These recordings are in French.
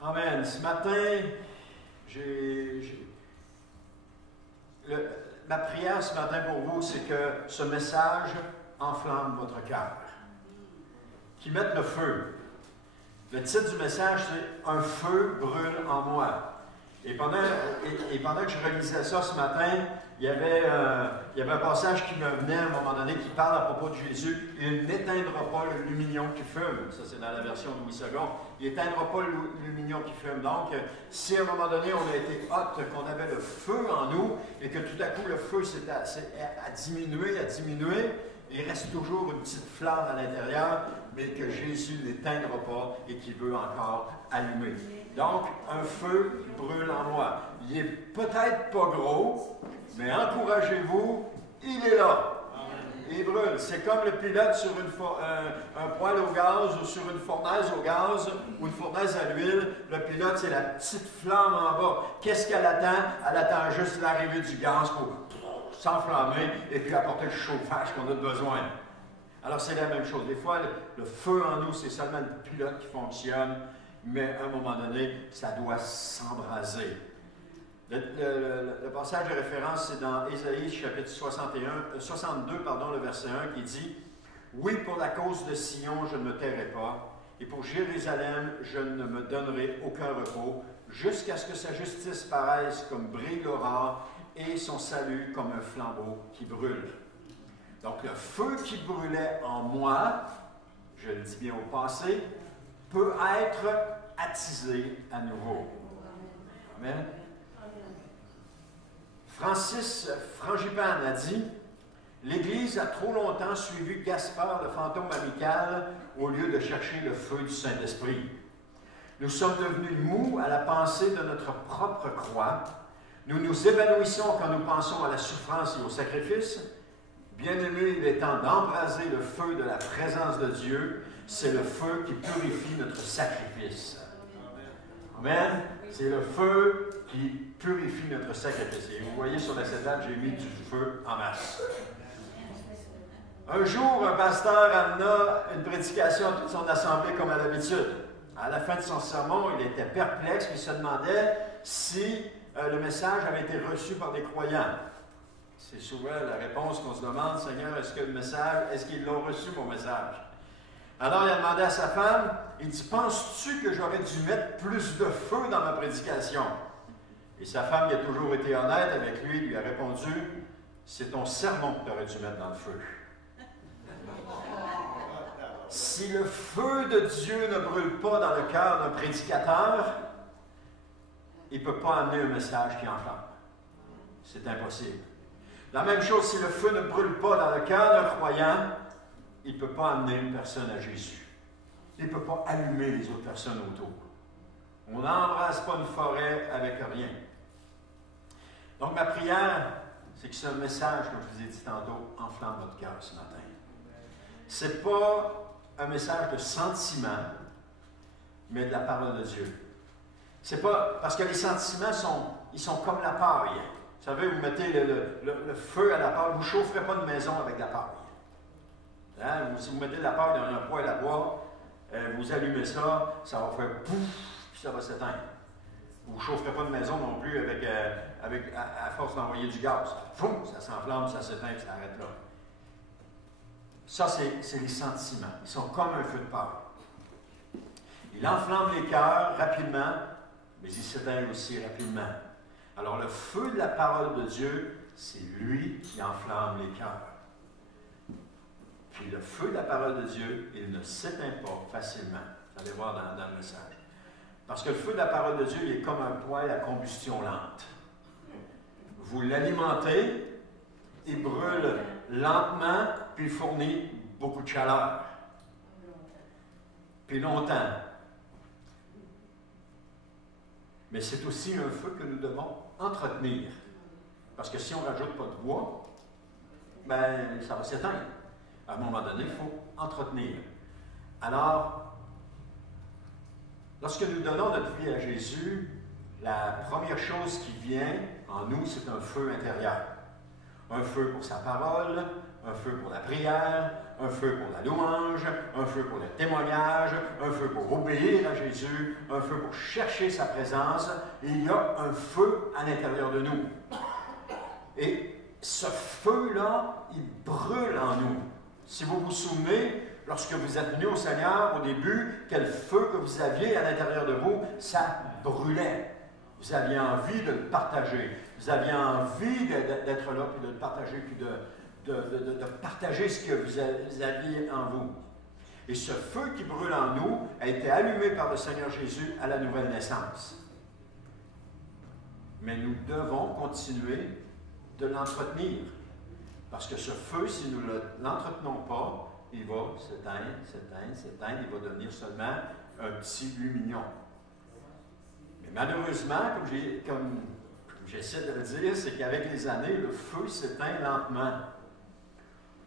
Amen. Ce matin, ma prière ce matin pour vous, c'est que ce message enflamme votre cœur. Qu'il mette le feu. Le titre du message, c'est « Un feu brûle en moi ». Et pendant que je relisais ça ce matin, il y avait un passage qui me venait à un moment donné qui parle à propos de Jésus. « Il n'éteindra pas le lumignon qui fume ». Ça, c'est dans la version de Louis II. « Il n'éteindra pas le lumignon qui fume ». Donc, si à un moment donné, on a été hot, qu'on avait le feu en nous, et que tout à coup, le feu s'est diminué, il reste toujours une petite flamme à l'intérieur, mais que Jésus n'éteindra pas et qu'il veut encore allumer. Donc, un feu brûle en moi. Il n'est peut-être pas gros, mais encouragez-vous, il est là. Il brûle. C'est comme le pilote sur un poêle au gaz ou sur une fournaise au gaz ou une fournaise à l'huile. Le pilote, c'est la petite flamme en bas. Qu'est-ce qu'elle attend? Elle attend juste l'arrivée du gaz pour s'enflammer et puis apporter le chauffage qu'on a besoin. Alors, c'est la même chose. Des fois, le feu en nous, c'est seulement le pilote qui fonctionne, mais à un moment donné, ça doit s'embraser. Le passage de référence, c'est dans Ésaïe, chapitre 62, le verset 1, qui dit « Oui, pour la cause de Sion, je ne me tairai pas, et pour Jérusalem, je ne me donnerai aucun repos, jusqu'à ce que sa justice paraisse comme brille l'aurore, et son salut comme un flambeau qui brûle. » Donc, le feu qui brûlait en moi, je le dis bien au passé, peut être attisé à nouveau. Amen. Francis Frangipane a dit « L'Église a trop longtemps suivi Gaspard, le fantôme amical, au lieu de chercher le feu du Saint-Esprit. Nous sommes devenus mous à la pensée de notre propre croix. Nous nous évanouissons quand nous pensons à la souffrance et au sacrifice. Bien-aimés, il est temps d'embraser le feu de la présence de Dieu. C'est le feu qui purifie notre sacrifice. » Amen. C'est le feu qui purifie notre sacrifice. Et vous voyez sur la cédale, j'ai mis du feu en masse. Un jour, un pasteur amena une prédication à toute son assemblée comme à l'habitude. À la fin de son sermon, il était perplexe et se demandait si le message avait été reçu par des croyants. C'est souvent la réponse qu'on se demande, Seigneur, est-ce qu'ils l'ont reçu, mon message? Alors il a demandé à sa femme, il dit, penses-tu que j'aurais dû mettre plus de feu dans ma prédication? Et sa femme, qui a toujours été honnête avec lui, lui a répondu, c'est ton sermon que tu aurais dû mettre dans le feu. Si le feu de Dieu ne brûle pas dans le cœur d'un prédicateur, il ne peut pas amener un message qui enflamme. C'est impossible. La même chose, si le feu ne brûle pas dans le cœur d'un croyant, il ne peut pas amener une personne à Jésus. Il ne peut pas allumer les autres personnes autour. On n'embrasse pas une forêt avec rien. Donc, ma prière, c'est que ce message, comme je vous ai dit tantôt, enflamme votre cœur ce matin. Ce n'est pas un message de sentiment, mais de la parole de Dieu. C'est pas parce que les sentiments sont comme la paille. Vous savez, vous mettez le feu à la paille, vous ne chaufferez pas une maison avec la paille. Hein? Si vous mettez de la paille dans un poêle à bois, vous allumez ça, ça va faire pouf, puis ça va s'éteindre. Vous ne chaufferez pas une maison non plus à force d'envoyer du gaz. Pouf, ça s'enflamme, ça s'éteint, ça arrête là. Ça, c'est les sentiments. Ils sont comme un feu de paille. Il enflamme les cœurs rapidement, mais il s'éteint aussi rapidement. Alors, le feu de la parole de Dieu, c'est lui qui enflamme les cœurs. Puis le feu de la parole de Dieu, il ne s'éteint pas facilement. Vous allez voir dans le message. Parce que le feu de la parole de Dieu, il est comme un poêle à combustion lente. Vous l'alimentez, il brûle lentement, puis il fournit beaucoup de chaleur. Puis longtemps. Mais c'est aussi un feu que nous devons entretenir. Parce que si on ne rajoute pas de bois, ben, ça va s'éteindre. À un moment donné, il faut entretenir. Alors, lorsque nous donnons notre vie à Jésus, la première chose qui vient en nous, c'est un feu intérieur. Un feu pour sa parole, un feu pour la prière, un feu pour la louange, un feu pour le témoignage, un feu pour obéir à Jésus, un feu pour chercher sa présence. Il y a un feu à l'intérieur de nous. Et ce feu-là, il brûle en nous. Si vous vous souvenez, lorsque vous êtes venu au Seigneur au début, quel feu que vous aviez à l'intérieur de vous, ça brûlait. Vous aviez envie de le partager. Vous aviez envie d'être là, puis de le partager, puis de partager ce que vous aviez en vous. Et ce feu qui brûle en nous a été allumé par le Seigneur Jésus à la nouvelle naissance. Mais nous devons continuer de l'entretenir. Parce que ce feu, si nous ne l'entretenons pas, il va s'éteindre, s'éteindre, s'éteindre, il va devenir seulement un petit lumignon. Mais malheureusement, comme j'essaie de le dire, c'est qu'avec les années, le feu s'éteint lentement.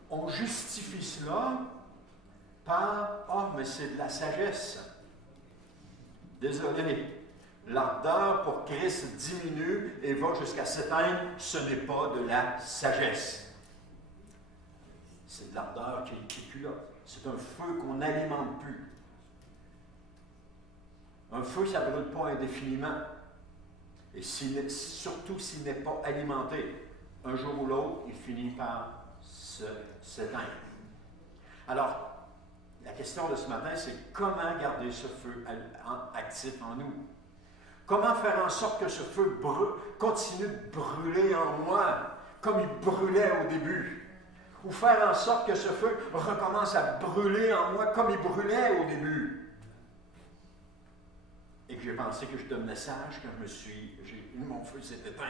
On justifie cela par « Ah, mais c'est de la sagesse. » Désolé. L'ardeur pour Christ diminue et va jusqu'à s'éteindre. Ce n'est pas de la sagesse. C'est de l'ardeur qui n'est plus là. C'est un feu qu'on n'alimente plus. Un feu, ça ne brûle pas indéfiniment. Et surtout s'il n'est pas alimenté. Un jour ou l'autre, il finit par s'éteindre. Alors, la question de ce matin, c'est comment garder ce feu actif en nous? Comment faire en sorte que ce feu continue de brûler en moi, comme il brûlait au début? Ou faire en sorte que ce feu recommence à brûler en moi, comme il brûlait au début? Et que j'ai pensé que je devenais sage quand mon feu s'est éteint.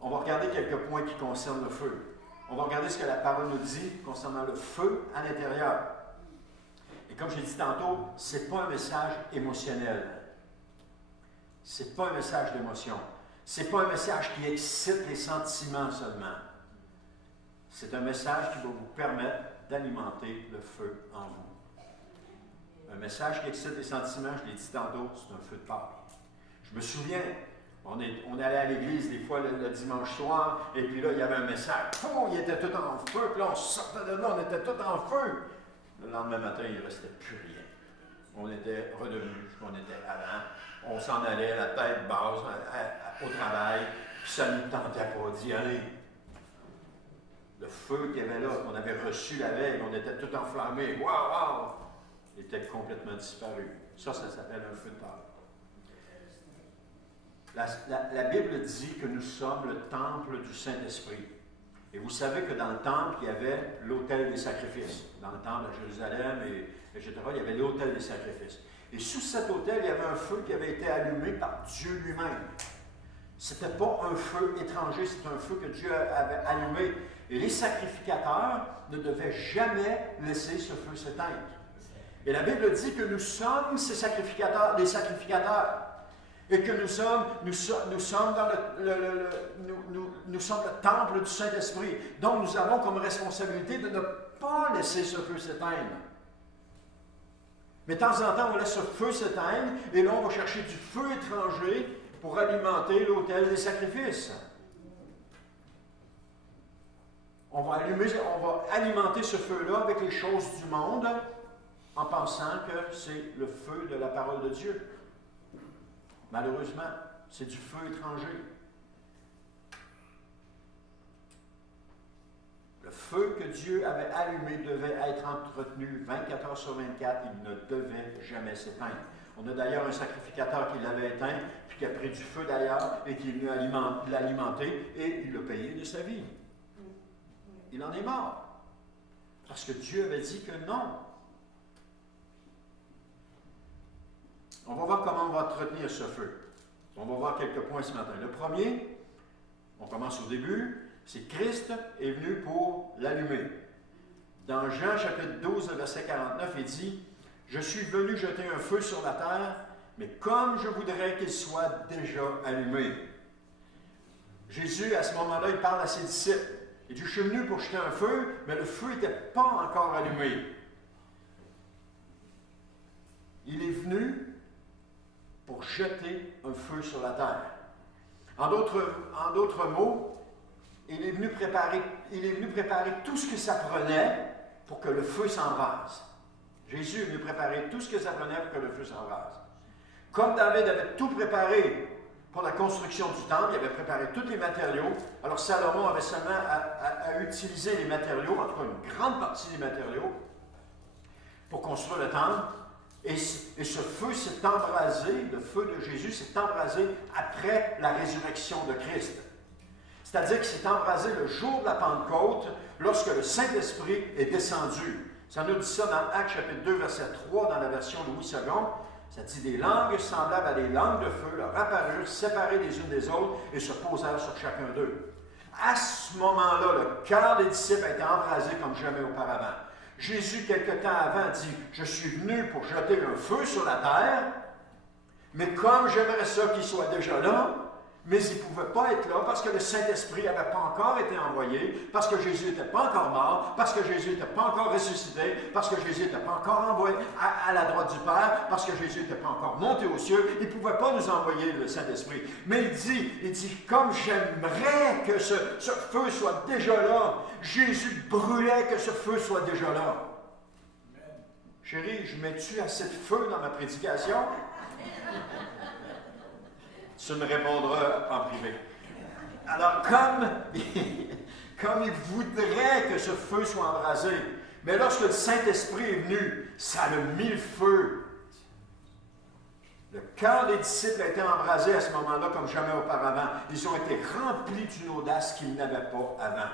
On va regarder quelques points qui concernent le feu. On va regarder ce que la parole nous dit concernant le feu à l'intérieur. Et comme j'ai dit tantôt, ce n'est pas un message émotionnel. Ce n'est pas un message d'émotion. Ce n'est pas un message qui excite les sentiments seulement. C'est un message qui va vous permettre d'alimenter le feu en vous. Un message qui excite les sentiments, je l'ai dit tantôt, c'est un feu de Pâques. Je me souviens, on allait à l'église des fois le dimanche soir, et puis là, il y avait un message. Oh, il était tout en feu, puis là, on sortait de là, on était tout en feu. Le lendemain matin, il ne restait plus rien. On était redevenus ce qu'on était avant. On s'en allait la tête basse au travail, puis ça ne nous tentait pas d'y aller. Le feu qu'il y avait là, qu'on avait reçu la veille, on était tout enflammé. Waouh, waouh! Il était complètement disparu. Ça s'appelle un feu de Pâques. La Bible dit que nous sommes le temple du Saint-Esprit. Et vous savez que dans le temple, il y avait l'autel des sacrifices. Dans le temple de Jérusalem, etc., il y avait l'autel des sacrifices. Et sous cet autel, il y avait un feu qui avait été allumé par Dieu lui-même. Ce n'était pas un feu étranger, c'était un feu que Dieu avait allumé. Et les sacrificateurs ne devaient jamais laisser ce feu s'éteindre. Et la Bible dit que nous sommes ces sacrificateurs, des sacrificateurs. Et que nous sommes dans nous sommes le temple du Saint-Esprit. Donc nous avons comme responsabilité de ne pas laisser ce feu s'éteindre. Mais de temps en temps, on laisse ce feu s'éteindre, et là, on va chercher du feu étranger pour alimenter l'autel des sacrifices. On va alimenter ce feu-là avec les choses du monde, en pensant que c'est le feu de la parole de Dieu. Malheureusement, c'est du feu étranger. Le feu que Dieu avait allumé devait être entretenu 24 heures sur 24. Il ne devait jamais s'éteindre. On a d'ailleurs un sacrificateur qui l'avait éteint, puis qui a pris du feu d'ailleurs, et qui est venu l'alimenter, et il l'a payé de sa vie. Il en est mort. Parce que Dieu avait dit que non. On va voir comment on va entretenir ce feu. On va voir quelques points ce matin. Le premier, on commence au début, c'est Christ est venu pour l'allumer. Dans Jean chapitre 12, verset 49, il dit « Je suis venu jeter un feu sur la terre, mais comme je voudrais qu'il soit déjà allumé. » Jésus, à ce moment-là, il parle à ses disciples. Il dit « Je suis venu pour jeter un feu, mais le feu n'était pas encore allumé. » Il est venu pour jeter un feu sur la terre. En d'autres mots, il est venu préparer il est venu préparer tout ce que ça prenait pour que le feu s'embrase. Jésus est venu préparer tout ce que ça prenait pour que le feu s'embrase. Comme David avait tout préparé pour la construction du temple, il avait préparé tous les matériaux. Alors Salomon avait seulement à utiliser les matériaux, en tout cas une grande partie des matériaux, pour construire le temple. Et ce feu s'est embrasé, le feu de Jésus s'est embrasé après la résurrection de Christ. C'est-à-dire qu'il s'est embrasé le jour de la Pentecôte, lorsque le Saint-Esprit est descendu. Ça nous dit ça dans Actes chapitre 2, verset 3, dans la version Louis II. Ça dit, des langues semblables à des langues de feu leur apparurent, séparées les unes des autres, et se posèrent sur chacun d'eux. À ce moment-là, le cœur des disciples a été embrasé comme jamais auparavant. Jésus, quelque temps avant, dit, « Je suis venu pour jeter un feu sur la terre, mais comme j'aimerais ça qu'il soit déjà là, mais il ne pouvait pas être là parce que le Saint-Esprit n'avait pas encore été envoyé, parce que Jésus n'était pas encore mort, parce que Jésus n'était pas encore ressuscité, parce que Jésus n'était pas encore envoyé à la droite du Père, parce que Jésus n'était pas encore monté aux cieux. Il ne pouvait pas nous envoyer le Saint-Esprit. Mais il dit, comme j'aimerais que ce feu soit déjà là, Jésus brûlait que ce feu soit déjà là. Chérie, je mets-tu assez de feu dans ma prédication? Tu me répondras en privé. Alors, comme il voudrait que ce feu soit embrasé, mais lorsque le Saint-Esprit est venu, ça a mis le feu. Le cœur des disciples a été embrasé à ce moment-là comme jamais auparavant. Ils ont été remplis d'une audace qu'ils n'avaient pas avant.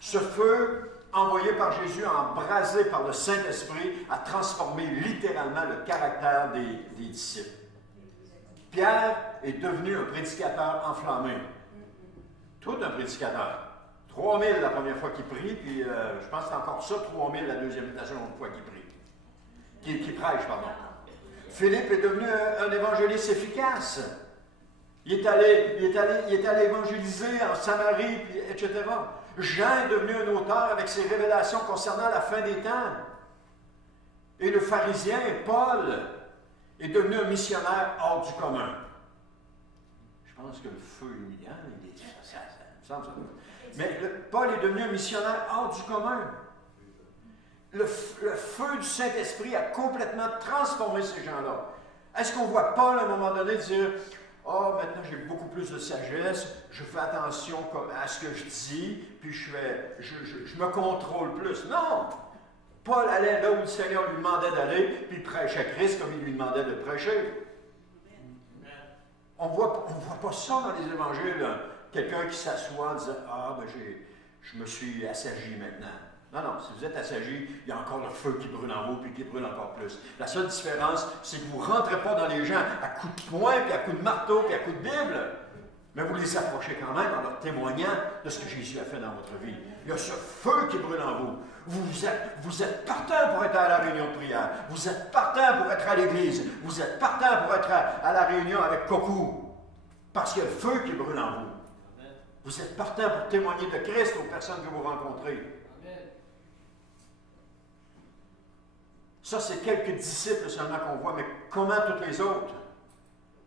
Ce feu, envoyé par Jésus, embrasé par le Saint-Esprit, a transformé littéralement le caractère des disciples. Pierre est devenu un prédicateur enflammé. Tout un prédicateur. 3000 la première fois qu'il prie, puis je pense que c'est encore ça, 3000 la seconde fois qu'il prie. Qui prêche, pardon. Philippe est devenu un évangéliste efficace. Il est allé évangéliser en Samarie, etc. Jean est devenu un auteur avec ses révélations concernant la fin des temps. Et le pharisien, Paul, est devenu un missionnaire hors du commun. Je pense que le feu humiliant, ça me semble ça. Mais Paul est devenu un missionnaire hors du commun. Le feu du Saint-Esprit a complètement transformé ces gens-là. Est-ce qu'on voit Paul à un moment donné dire « Oh, maintenant j'ai beaucoup plus de sagesse, je fais attention à ce que je dis, puis je me contrôle plus. » Non! Paul allait là où le Seigneur lui demandait d'aller, puis il prêchait Christ comme il lui demandait de prêcher. On ne voit pas ça dans les évangiles, quelqu'un qui s'assoit en disant « Ah, ben je me suis assagi maintenant. » Non, non, si vous êtes assagi, il y a encore le feu qui brûle en vous, puis qui brûle encore plus. La seule différence, c'est que vous ne rentrez pas dans les gens à coups de poing, puis à coups de marteau, puis à coups de Bible. Mais vous les approchez quand même en leur témoignant de ce que Jésus a fait dans votre vie. Il y a ce feu qui brûle en vous. Vous êtes partant pour être à la réunion de prière. Vous êtes partant pour être à l'église. Vous êtes partant pour être à la réunion avec Coco. Parce qu'il y a le feu qui brûle en vous. Vous êtes partant pour témoigner de Christ aux personnes que vous rencontrez. Ça, c'est quelques disciples seulement qu'on voit, mais comment tous les autres?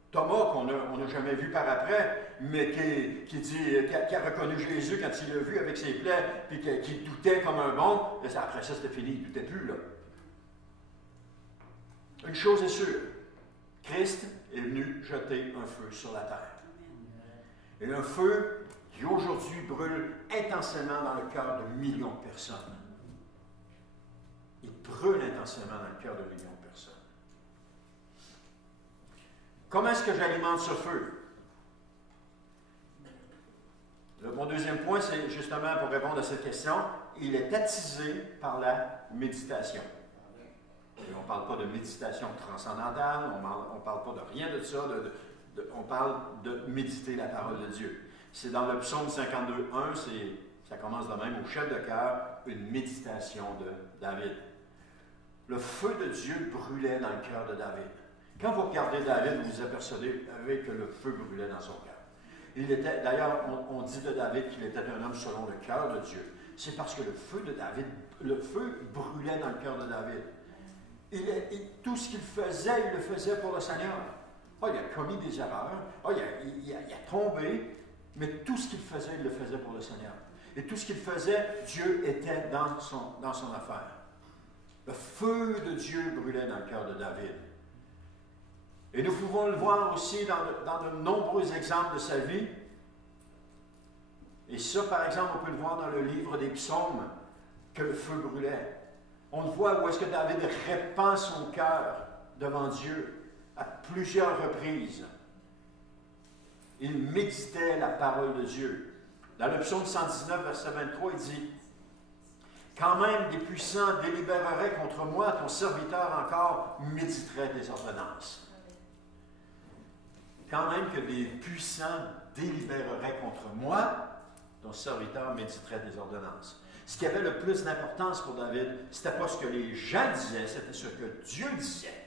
Thomas, qu'on n'a jamais vu par après, mais qui a reconnu Jésus quand il l'a vu avec ses plaies, puis qui doutait comme un bon, après ça, c'était fini, il ne doutait plus, là. Une chose est sûre, Christ est venu jeter un feu sur la terre. Et un feu qui aujourd'hui brûle intensément dans le cœur de millions de personnes. Il brûle intensément dans le cœur de millions de personnes. Comment est-ce que j'alimente ce feu? Mon deuxième point, c'est justement pour répondre à cette question, il est attisé par la méditation. Et on ne parle pas de méditation transcendantale, on ne parle pas de rien de ça, on parle de méditer la parole de Dieu. C'est dans le psaume 52.1, ça commence de même au chef de cœur, une méditation de David. Le feu de Dieu brûlait dans le cœur de David. Quand vous regardez David, vous vous apercevez que le feu brûlait dans son cœur. D'ailleurs, on dit de David qu'il était un homme selon le cœur de Dieu. C'est parce que le feu brûlait dans le cœur de David. Tout ce qu'il faisait, il le faisait pour le Seigneur. Oh, il a commis des erreurs, il a tombé, mais tout ce qu'il faisait, il le faisait pour le Seigneur. et tout ce qu'il faisait, Dieu était dans son affaire. Le feu de Dieu brûlait dans le cœur de David. Et nous pouvons le voir aussi dans de nombreux exemples de sa vie. Et ça, par exemple, on peut le voir dans le livre des psaumes, que le feu brûlait. On le voit où est-ce que David répand son cœur devant Dieu à plusieurs reprises. Il méditait la parole de Dieu. Dans le psaume 119, verset 23, il dit « Quand même des puissants délibéreraient contre moi, ton serviteur encore méditerait tes ordonnances. » Quand même que des puissants délibéreraient contre moi, ton serviteur méditerait tes ordonnances. Ce qui avait le plus d'importance pour David, ce n'était pas ce que les gens disaient, c'était ce que Dieu disait.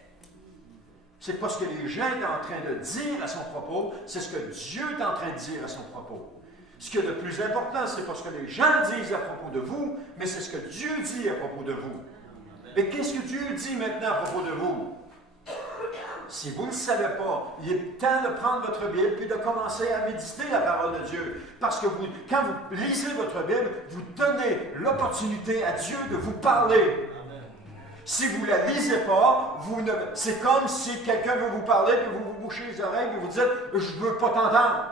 Ce n'est pas ce que les gens étaient en train de dire à son propos, c'est ce que Dieu est en train de dire à son propos. Ce qui est le plus important, ce n'est pas ce que les gens disent à propos de vous, mais c'est ce que Dieu dit à propos de vous. Mais qu'est-ce que Dieu dit maintenant à propos de vous? Si vous ne le savez pas, il est temps de prendre votre Bible et de commencer à méditer la parole de Dieu. Parce que quand vous lisez votre Bible, vous donnez l'opportunité à Dieu de vous parler. Si vous ne la lisez pas, c'est comme si quelqu'un veut vous parler, puis vous vous bouchez les oreilles, puis vous dites « je ne veux pas t'entendre ».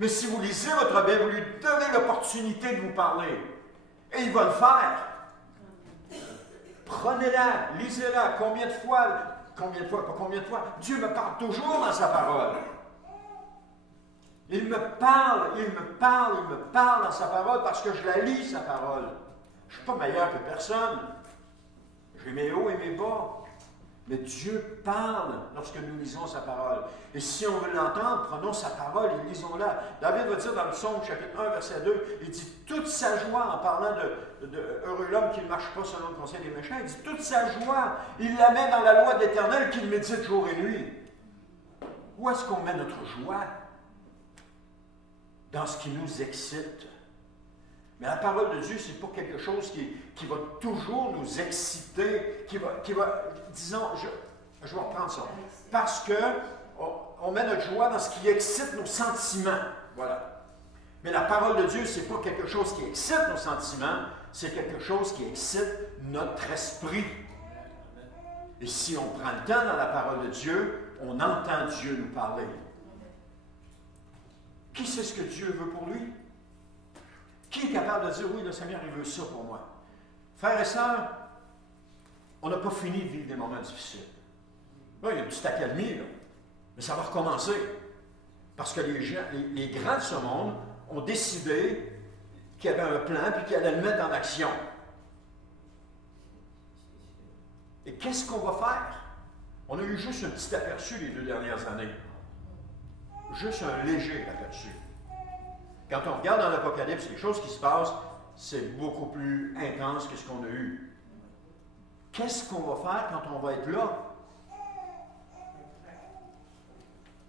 Mais si vous lisez votre Bible, vous lui donnez l'opportunité de vous parler. Et il va le faire. Prenez-la, lisez-la. Combien de fois, pas combien de fois, Dieu me parle toujours dans sa parole. Il me parle dans sa parole parce que je la lis, sa parole. Je ne suis pas meilleur que personne. J'ai mes hauts et mes bas. Mais Dieu parle lorsque nous lisons sa parole. Et si on veut l'entendre, prenons sa parole et lisons-la. David va dire dans le psaume, chapitre 1, verset 2, il dit toute sa joie, en parlant de heureux l'homme qui ne marche pas selon le conseil des méchants, il dit toute sa joie, il la met dans la loi de l'Éternel qu'il médite jour et nuit. Où est-ce qu'on met notre joie? Dans ce qui nous excite. Mais la parole de Dieu, c'est pas quelque chose qui va toujours nous exciter, qui va disons, je vais reprendre ça, parce que on met notre joie dans ce qui excite nos sentiments. Voilà. Mais la parole de Dieu, c'est pas quelque chose qui excite nos sentiments, c'est quelque chose qui excite notre esprit. Et si on prend le temps dans la parole de Dieu, on entend Dieu nous parler. Qui sait ce que Dieu veut pour lui? Qui est capable de dire, oui, le Seigneur, il veut ça pour moi? Frères et sœurs, on n'a pas fini de vivre des moments difficiles. Là, il y a une petite accalmie, là. Mais ça va recommencer. Parce que les grands de ce monde ont décidé qu'il y avait un plan puis qu'ils allaient le mettre en action. Et qu'est-ce qu'on va faire? On a eu juste un petit aperçu les 2 dernières années. Juste un léger aperçu. Quand on regarde dans l'Apocalypse, les choses qui se passent, c'est beaucoup plus intense que ce qu'on a eu. Qu'est-ce qu'on va faire quand on va être là?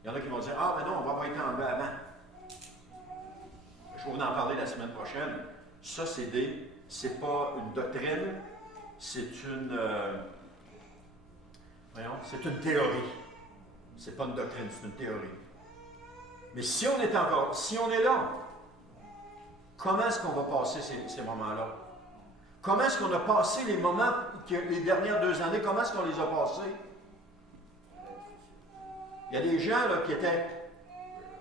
Il y en a qui vont dire, ah, mais non, on va avoir été en bas avant. Je vais vous en parler la semaine prochaine. Ça, c'est pas une doctrine, c'est une théorie. C'est pas une doctrine, c'est une théorie. Mais si on est là, comment est-ce qu'on va passer ces moments-là? Comment est-ce qu'on a passé les moments, les dernières 2 années, comment est-ce qu'on les a passés? Il y a des gens là, qui étaient,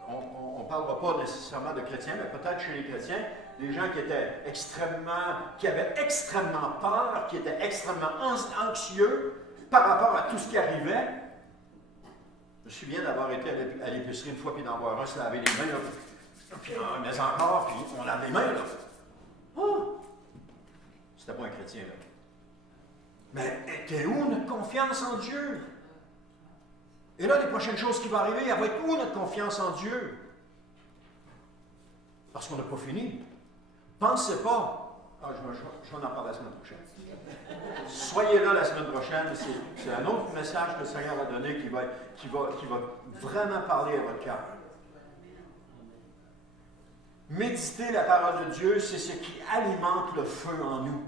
on ne parlera pas nécessairement de chrétiens, mais peut-être chez les chrétiens, des gens qui avaient extrêmement peur, qui étaient extrêmement anxieux par rapport à tout ce qui arrivait. Je me souviens d'avoir été à l'épicerie une fois, puis d'en voir un se laver les mains, là, puis mais encore, puis on lave les mains, là. Oh! C'était pas un chrétien, là. Mais était où notre confiance en Dieu? Et là, les prochaines choses qui vont arriver, elle va être où notre confiance en Dieu? Parce qu'on n'a pas fini. Pensez pas. Ah, je vais en parler la semaine prochaine. Soyez là la semaine prochaine. C'est un autre message que le Seigneur va donner qui va vraiment parler à votre cœur. Méditer la parole de Dieu, c'est ce qui alimente le feu en nous.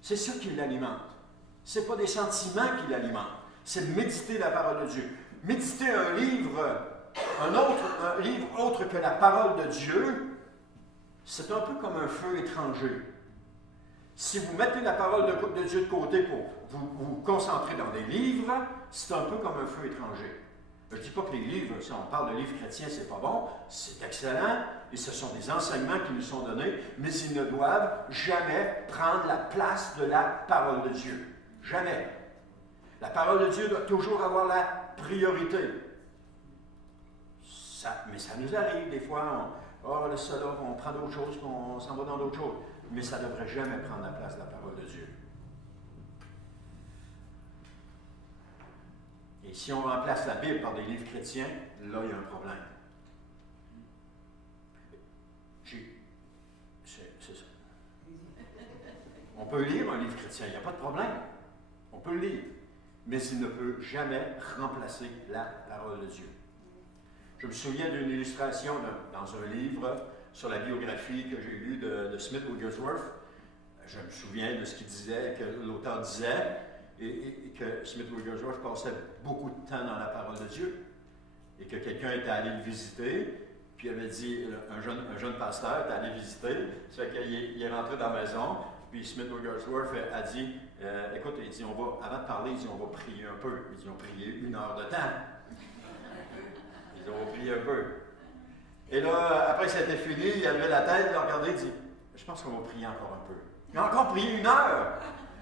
C'est ça qui l'alimente. Ce n'est pas des sentiments qui l'alimentent. C'est de méditer la parole de Dieu. Méditer un livre autre que la parole de Dieu, c'est un peu comme un feu étranger. Si vous mettez la parole de Dieu de côté pour vous concentrer dans des livres, c'est un peu comme un feu étranger. Je ne dis pas que les livres, si on parle de livres chrétiens, c'est pas bon, c'est excellent, et ce sont des enseignements qui nous sont donnés, mais ils ne doivent jamais prendre la place de la parole de Dieu. Jamais. La parole de Dieu doit toujours avoir la priorité. Mais ça nous arrive, des fois, on prend d'autres choses, on s'en va dans d'autres choses. Mais ça ne devrait jamais prendre la place de la parole de Dieu. Et si on remplace la Bible par des livres chrétiens, là, il y a un problème. C'est ça. On peut lire un livre chrétien, il n'y a pas de problème. On peut le lire. Mais il ne peut jamais remplacer la parole de Dieu. Je me souviens d'une illustration dans un livre sur la biographie que j'ai lue de Smith Wigglesworth. Je me souviens de ce qu'il disait, que l'auteur disait, et que Smith Wigglesworth passait beaucoup de temps dans la parole de Dieu, et que quelqu'un était allé le visiter, puis il avait dit, un jeune pasteur était allé visiter, ça fait qu'il est rentré dans la maison, puis Smith Wigglesworth a dit, écoute, il dit, avant de parler, il dit, on va prier un peu. Il dit, on priait 1 heure de temps. Il dit, on va prier un peu. Et là, après que ça était fini, il a levé la tête, il a regardé, il dit, je pense qu'on va prier encore un peu. Il a encore prié 1 heure.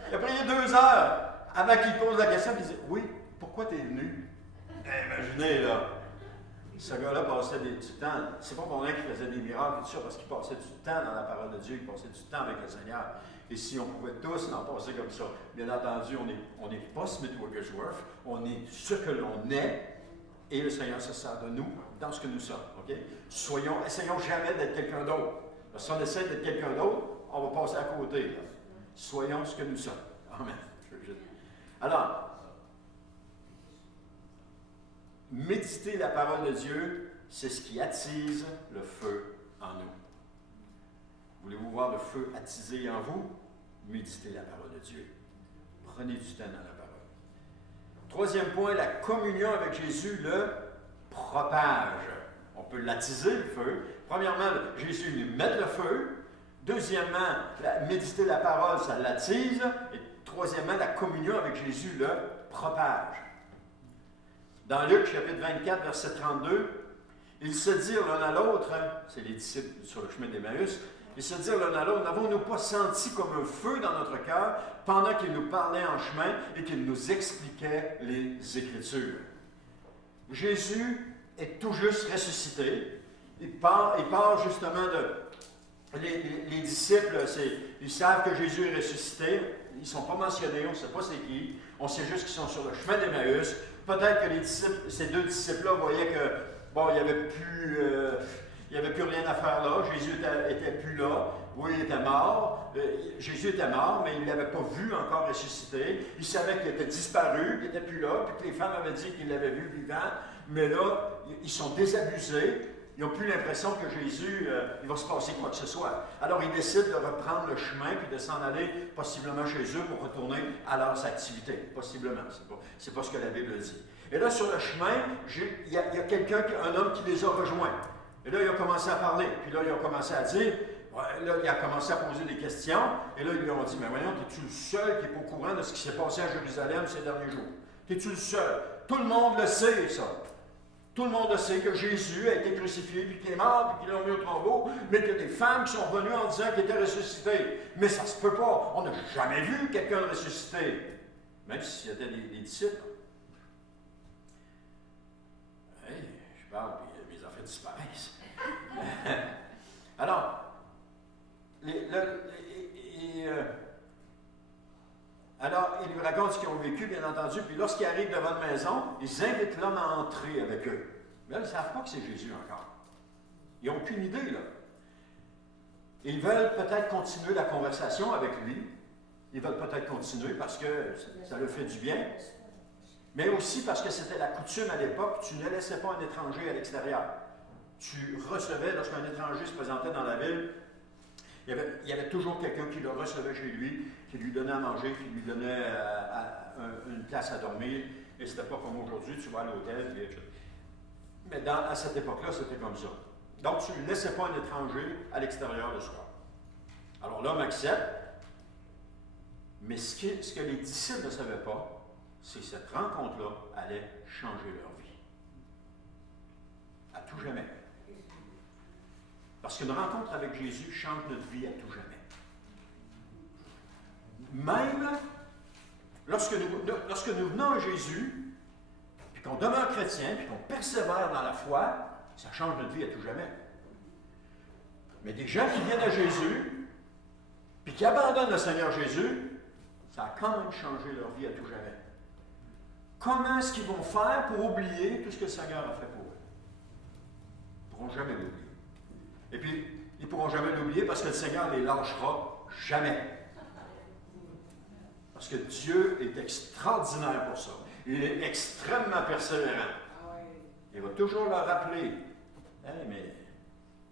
Il a prié 2 heures. Avant qu'il pose la question, il dit, oui, pourquoi tu es venu? Imaginez, là. Ce gars-là passait du temps. C'est pas pour rien qu'il faisait des miracles et tout ça, parce qu'il passait du temps dans la parole de Dieu, il passait du temps avec le Seigneur. Et si on pouvait tous en passer comme ça, bien entendu, on n'est pas Smith Wigglesworth, on est ce que l'on est, et le Seigneur se sert de nous dans ce que nous sommes. Okay? Essayons jamais d'être quelqu'un d'autre. Parce que si on essaie d'être quelqu'un d'autre, on va passer à côté. Là. Soyons ce que nous sommes. Amen. Alors, méditer la parole de Dieu, c'est ce qui attise le feu en nous. Voulez-vous voir le feu attisé en vous? Méditez la parole de Dieu. Prenez du temps dans la parole. Troisième point, la communion avec Jésus le propage. On peut l'attiser, le feu. Premièrement, Jésus lui met le feu. Deuxièmement, méditer la parole, ça l'attise. Et troisièmement, la communion avec Jésus le propage. Dans Luc, chapitre 24, verset 32, ils se dirent l'un à l'autre, c'est les disciples sur le chemin d'Emmaüs, ils se dirent l'un à l'autre, n'avons-nous pas senti comme un feu dans notre cœur pendant qu'il nous parlait en chemin et qu'il nous expliquait les Écritures? Jésus est tout juste ressuscité. Il part justement de... Les disciples, ils savent que Jésus est ressuscité. Ils ne sont pas mentionnés, on ne sait pas c'est qui. On sait juste qu'ils sont sur le chemin d'Emmaüs. Peut-être que ces deux disciples-là voyaient que, bon, il n'y avait plus rien à faire là. Jésus était plus là. Oui, il était mort. Jésus était mort, mais il ne l'avait pas vu encore ressuscité. Il savait qu'il était disparu, qu'il n'était plus là, puis que les femmes avaient dit qu'ils l'avaient vu vivant. Mais là, ils sont désabusés. Ils n'ont plus l'impression que Jésus, il va se passer quoi que ce soit. Alors, ils décident de reprendre le chemin puis de s'en aller possiblement chez eux pour retourner à leurs activités. Possiblement. C'est pas ce que la Bible dit. Et là, sur le chemin, il y a quelqu'un, un homme qui les a rejoints. Et là, il a commencé à parler. Puis là, il a commencé à dire, là, il a commencé à poser des questions. Et là, ils lui ont dit, mais voyons, es-tu le seul qui est au courant de ce qui s'est passé à Jérusalem ces derniers jours? Es-tu le seul? Tout le monde le sait, ça. Tout le monde sait que Jésus a été crucifié, puis qu'il est mort, puis qu'il l'a mis au tombeau, mais qu'il y a des femmes qui sont venues en disant qu'il était ressuscité. Mais ça ne se peut pas. On n'a jamais vu quelqu'un de ressuscité. Même s'il y avait des disciples. Hey, je parle, puis mes enfants disparaissent. Alors, alors, ils lui racontent ce qu'ils ont vécu, bien entendu, puis lorsqu'ils arrivent devant la maison, ils invitent l'homme à entrer avec eux. Mais là, ils ne savent pas que c'est Jésus encore. Ils n'ont aucune idée, là. Ils veulent peut-être continuer la conversation avec lui. Ils veulent peut-être continuer parce que ça leur fait du bien. Mais aussi parce que c'était la coutume à l'époque, tu ne laissais pas un étranger à l'extérieur. Tu recevais, lorsqu'un étranger se présentait dans la ville, il y avait toujours quelqu'un qui le recevait chez lui, qui lui donnait à manger, qui lui donnait une place à dormir. Et ce n'était pas comme aujourd'hui, tu vas à l'hôtel. Mais à cette époque-là, c'était comme ça. Donc, tu ne laissais pas un étranger à l'extérieur de soi. Alors, l'homme accepte, mais ce que les disciples ne savaient pas, c'est que cette rencontre-là allait changer leur vie. À tout jamais. Parce qu'une rencontre avec Jésus change notre vie à tout jamais. Même lorsque nous venons à Jésus, puis qu'on demeure chrétien, puis qu'on persévère dans la foi, ça change notre vie à tout jamais. Mais des gens qui viennent à Jésus, puis qui abandonnent le Seigneur Jésus, ça a quand même changé leur vie à tout jamais. Comment est-ce qu'ils vont faire pour oublier tout ce que le Seigneur a fait pour eux? Ils ne pourront jamais l'oublier. Et puis, ils ne pourront jamais l'oublier parce que le Seigneur ne les lâchera jamais. Parce que Dieu est extraordinaire pour ça. Il est extrêmement persévérant. Il va toujours leur rappeler. Hey, mais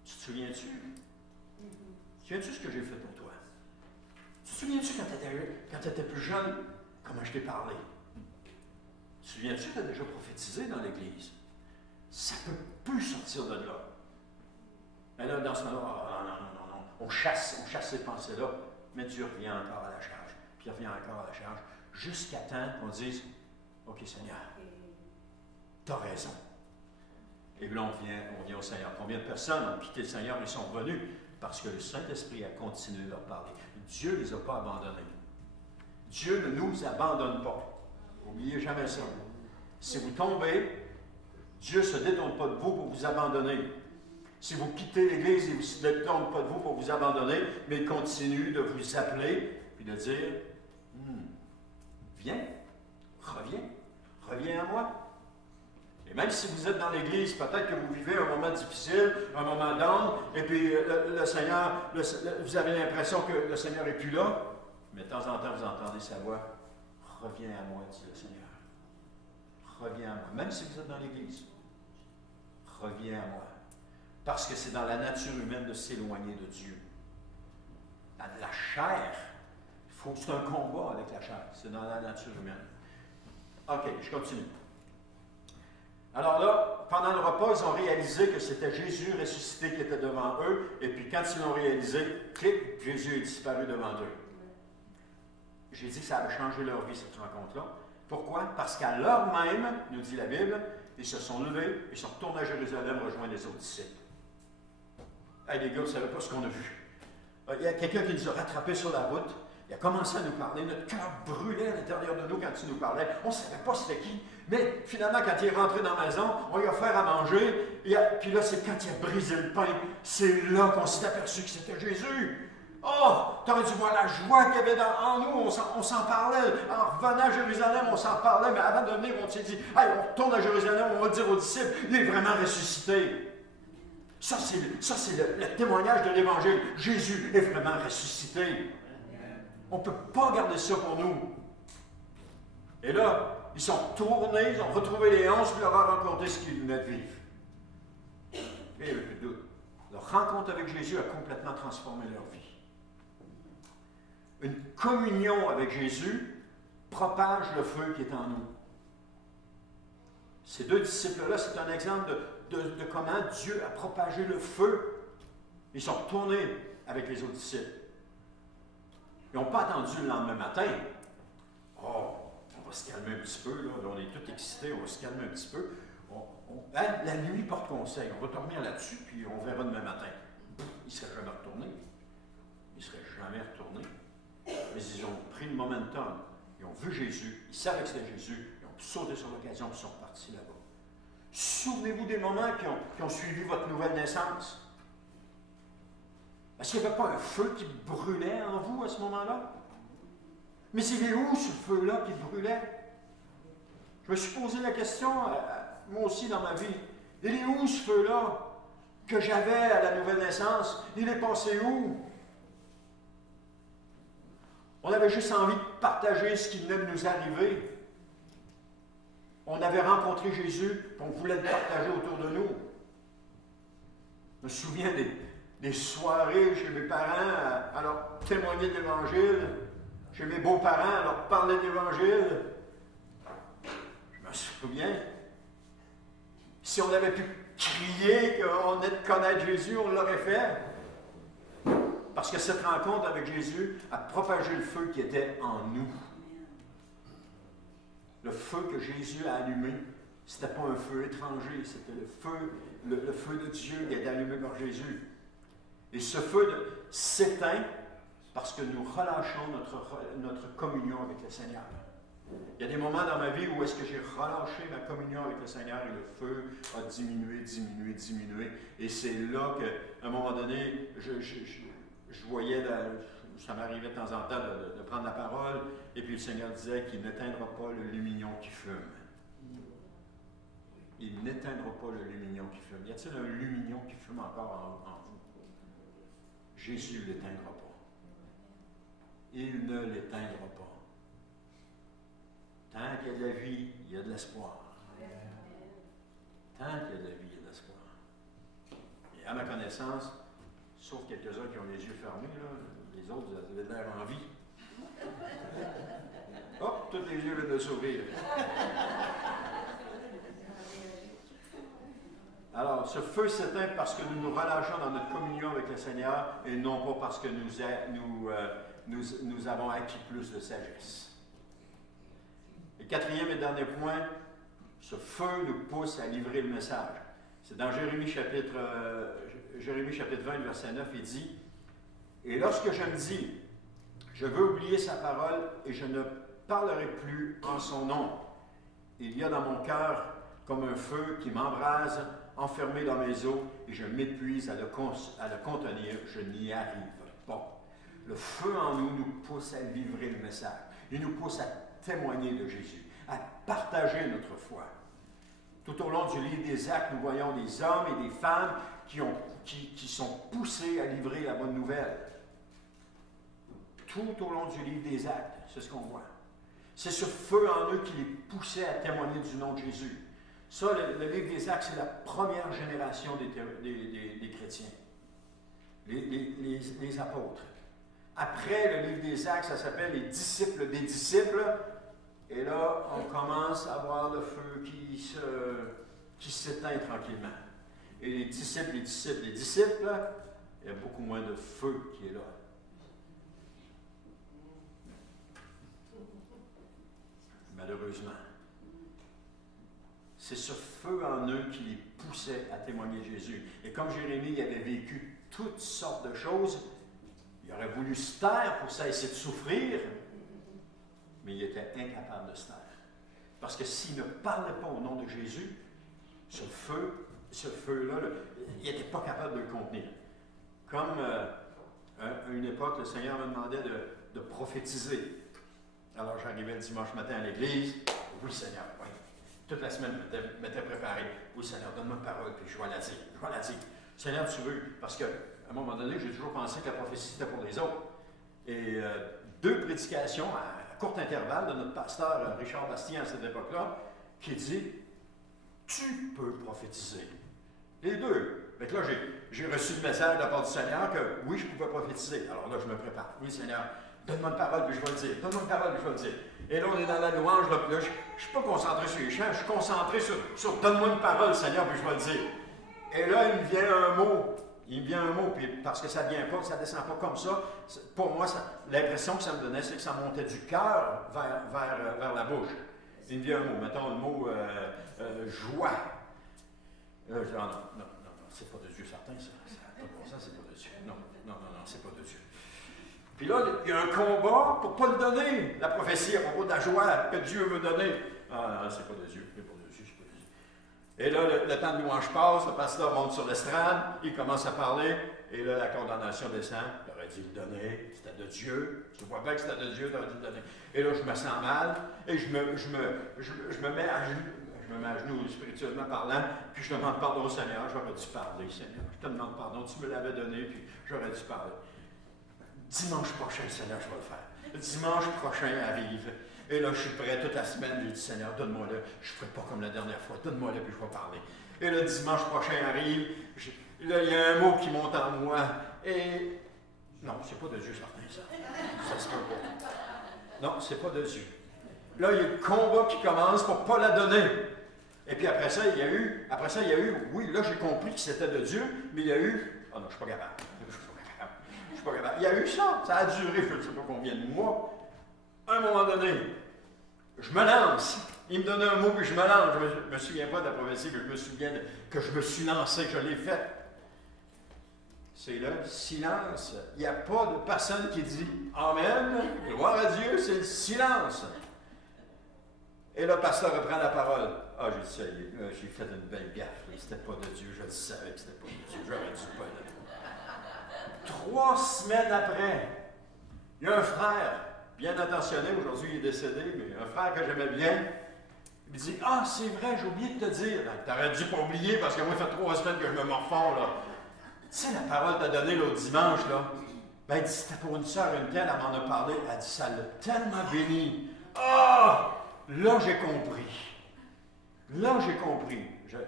tu te souviens-tu? Tu te souviens-tu ce que j'ai fait pour toi? Tu te souviens-tu quand tu étais plus jeune, comment je t'ai parlé? Tu te souviens-tu que tu as déjà prophétisé dans l'Église? Ça ne peut plus sortir de là. Mais là, dans ce moment-là, non. On chasse ces pensées-là, mais Dieu revient encore à la charge. Puis il revient encore à la charge, jusqu'à temps qu'on dise, OK Seigneur, tu as raison. Et puis là, on vient au Seigneur. Combien de personnes ont quitté le Seigneur et sont revenus? Parce que le Saint-Esprit a continué de leur parler. Dieu ne les a pas abandonnés. Dieu ne nous abandonne pas. N'oubliez jamais ça. Si vous tombez, Dieu ne se détourne pas de vous pour vous abandonner. Si vous quittez l'Église, il ne se détourne pas de vous pour vous abandonner, mais il continue de vous appeler puis de dire, viens, reviens à moi. Et même si vous êtes dans l'Église, peut-être que vous vivez un moment difficile, un moment d'âme, et puis le Seigneur, vous avez l'impression que le Seigneur n'est plus là, mais de temps en temps, vous entendez sa voix. Reviens à moi, dit le Seigneur. Reviens à moi. Même si vous êtes dans l'Église, reviens à moi. Parce que c'est dans la nature humaine de s'éloigner de Dieu. La chair, c'est un combat avec la chair. C'est dans la nature humaine. OK, je continue. Alors là, pendant le repas, ils ont réalisé que c'était Jésus ressuscité qui était devant eux. Et puis quand ils l'ont réalisé, clic, Jésus est disparu devant eux. J'ai dit que ça avait changé leur vie, cette rencontre-là. Pourquoi? Parce qu'à l'heure même, nous dit la Bible, ils se sont levés, ils sont retournés à Jérusalem rejoindre les autres disciples. Hey, les gars, vous ne savez pas ce qu'on a vu. Il y a quelqu'un qui nous a rattrapés sur la route. Il a commencé à nous parler. Notre cœur brûlait à l'intérieur de nous quand il nous parlait. On ne savait pas c'était qui. Mais finalement, quand il est rentré dans la maison, on lui a offert à manger. Puis là, c'est quand il a brisé le pain. C'est là qu'on s'est aperçu que c'était Jésus. Oh, tu aurais dû voir la joie qu'il y avait en nous. On s'en parlait. En revenant à Jérusalem, on s'en parlait. Mais avant de venir, on s'est dit, hey, on retourne à Jérusalem, on va dire aux disciples, il est vraiment ressuscité. Ça, c'est le témoignage de l'Évangile. Jésus est vraiment ressuscité. On ne peut pas garder ça pour nous. Et là, ils sont tournés, ils ont retrouvé les 11, puis leur ont raconté ce qu'ils venaient de vivre. Et il n'y avait plus de doute. Leur rencontre avec Jésus a complètement transformé leur vie. Une communion avec Jésus propage le feu qui est en nous. Ces deux disciples-là, c'est un exemple de comment Dieu a propagé le feu. Ils sont retournés avec les autres disciples. Ils n'ont pas attendu le lendemain matin. Oh, on va se calmer un petit peu, là. On est tous excités, on va se calmer un petit peu. La nuit porte conseil. On va dormir là-dessus, puis on verra demain matin. Ils ne seraient jamais retournés. Ils ne seraient jamais retournés. Mais ils ont pris le momentum. Ils ont vu Jésus. Ils savaient que c'était Jésus. Ils ont sauté sur l'occasion et ils sont repartis là-bas. Souvenez-vous des moments qui ont suivi votre nouvelle naissance. Est-ce qu'il n'y avait pas un feu qui brûlait en vous à ce moment-là? Mais il est où ce feu-là qui brûlait? Je me suis posé la question, moi aussi dans ma vie. Il est où ce feu-là que j'avais à la nouvelle naissance? Il est passé où? On avait juste envie de partager ce qui venait de nous arriver. On avait rencontré Jésus, et on voulait le partager autour de nous. Je me souviens des soirées chez mes parents à leur témoigner de l'Évangile, chez mes beaux-parents à leur parler de l'Évangile. Je me souviens. Si on avait pu crier qu'on est de connaître Jésus, on l'aurait fait. Parce que cette rencontre avec Jésus a propagé le feu qui était en nous. Le feu que Jésus a allumé, ce n'était pas un feu étranger, c'était le feu de Dieu qui était allumé par Jésus. Et ce feu s'éteint parce que nous relâchons notre communion avec le Seigneur. Il y a des moments dans ma vie où est-ce que j'ai relâché ma communion avec le Seigneur et le feu a diminué. Et c'est là qu'à un moment donné, je voyais, ça m'arrivait de temps en temps de prendre la parole, et puis le Seigneur disait qu'il n'éteindra pas le lumignon qui fume. Il n'éteindra pas le lumignon qui fume. Y a-t-il un lumignon qui fume encore en vous? Jésus ne l'éteindra pas. Il ne l'éteindra pas. Tant qu'il y a de la vie, il y a de l'espoir. Tant qu'il y a de la vie, il y a de l'espoir. Et à ma connaissance, sauf quelques-uns qui ont les yeux fermés, là, les autres, vous avez l'air en vie. Hop, tous les yeux viennent de s'ouvrir. Alors, ce feu s'éteint parce que nous nous relâchons dans notre communion avec le Seigneur et non pas parce que nous avons acquis plus de sagesse. Et quatrième et dernier point, ce feu nous pousse à livrer le message. C'est dans Jérémie chapitre 20, verset 9, il dit « Et lorsque je me dis, je veux oublier sa parole et je ne parlerai plus en son nom, il y a dans mon cœur comme un feu qui m'embrase, enfermé dans mes os, et je m'épuise à le contenir, je n'y arrive pas. » Le feu en nous nous pousse à livrer le message. Il nous pousse à témoigner de Jésus, à partager notre foi. Tout au long du livre des Actes, nous voyons des hommes et des femmes qui sont poussés à livrer la bonne nouvelle. Tout au long du livre des Actes, c'est ce qu'on voit. C'est ce feu en eux qui les poussait à témoigner du nom de Jésus. Ça, le livre des Actes, c'est la première génération des chrétiens, les apôtres. Après le livre des Actes, ça s'appelle les disciples des disciples. Et là, on commence à voir le feu qui s'éteint tranquillement. Et les disciples, il y a beaucoup moins de feu qui est là. Malheureusement. C'est ce feu en eux qui les poussait à témoigner de Jésus. Et comme Jérémie avait vécu toutes sortes de choses, il aurait voulu se taire pour cesser de souffrir, mais il était incapable de se taire. Parce que s'il ne parlait pas au nom de Jésus, ce feu-là, il n'était pas capable de le contenir. Comme à une époque, le Seigneur me demandait de prophétiser. Alors j'arrivais le dimanche matin à l'église. Oui, Seigneur, oui. Toute la semaine, je m'étais préparé. Oui, Seigneur, donne-moi une parole, puis je vais la dire. Seigneur, tu veux, parce qu'à un moment donné, j'ai toujours pensé que la prophétie, c'était pour les autres. Et 2 prédications à court intervalle de notre pasteur Richard Bastien à cette époque-là, qui dit « Tu peux prophétiser ». Les 2. Donc là, j'ai reçu le message de la part du Seigneur que oui, je pouvais prophétiser. Alors là, je me prépare. Oui, Seigneur, donne-moi une parole, puis je vais le dire. Donne-moi une parole, puis je vais le dire. Et là, on est dans la louange, là, puis là, je ne suis pas concentré sur les chants, je suis concentré sur donne-moi une parole, Seigneur, puis je vais le dire. Et là, il me vient un mot, puis parce que ça ne vient pas, ça ne descend pas comme ça, pour moi, l'impression que ça me donnait, c'est que ça montait du cœur vers la bouche. Il me vient un mot, mettons le mot joie. Je dis, non, c'est pas de Dieu certain, ça. Ça, c'est pas de Dieu. Non, c'est pas de Dieu. Puis là, il y a un combat pour ne pas le donner, la prophétie à propos de la joie que Dieu veut donner. Ah, c'est pas de Dieu, c'est pas de Dieu, c'est pas de Dieu. Et là, le temps de louange passe, le pasteur monte sur l'estrade, il commence à parler, et là, la condamnation descend. Il aurait dû le donner, c'était de Dieu. Tu vois bien que c'était de Dieu, il aurait dû le donner. Et là, je me sens mal, et je me mets à genoux. Je me mets à genoux spirituellement parlant, puis je demande pardon au Seigneur. J'aurais dû parler, Seigneur. Je te demande pardon, tu me l'avais donné, puis j'aurais dû parler. Dimanche prochain, Seigneur, je vais le faire. Dimanche prochain arrive. Et là, je suis prêt toute la semaine. Je dis, Seigneur, donne-moi-le. Je ne ferai pas comme la dernière fois. Donne-moi-le, puis je vais parler. Et le dimanche prochain arrive. Là, il y a un mot qui monte en moi. Et non, c'est pas de Dieu certain, ça. Ça se peut pas. Non, c'est pas de Dieu. Là, il y a le combat qui commence pour ne pas la donner. Et puis après ça, il y a eu, oui, là j'ai compris que c'était de Dieu, mais il y a eu, oh non, je ne suis pas capable. Je suis pas capable. Il y a eu ça. Ça a duré, je ne sais pas combien de mois. À un moment donné, je me lance. Il me donne un mot, puis je me lance. Je ne me souviens pas de la prophétie que je me souviens, que je me suis lancé, que je l'ai faite. C'est le silence. Il n'y a pas de personne qui dit Amen, gloire à Dieu, c'est le silence. Et le pasteur reprend la parole. Ah, j'ai dit ça, j'ai fait une belle gaffe. C'était pas de Dieu, je le savais que c'était pas de Dieu. J'aurais dû pas le 3 semaines après, il y a un frère, bien attentionné, aujourd'hui il est décédé, mais un frère que j'aimais bien, il me dit Ah, c'est vrai, j'ai oublié de te dire. T'aurais dû pas oublier parce que moi, ça fait 3 semaines que je me morfonds, là. Tu sais, la parole t'a donnée l'autre dimanche, là. Ben, il dit C'était pour une sœur, une telle, elle m'en a parlé. Elle dit Ça l'a tellement béni. Ah! Là, j'ai compris. Là, j'ai compris.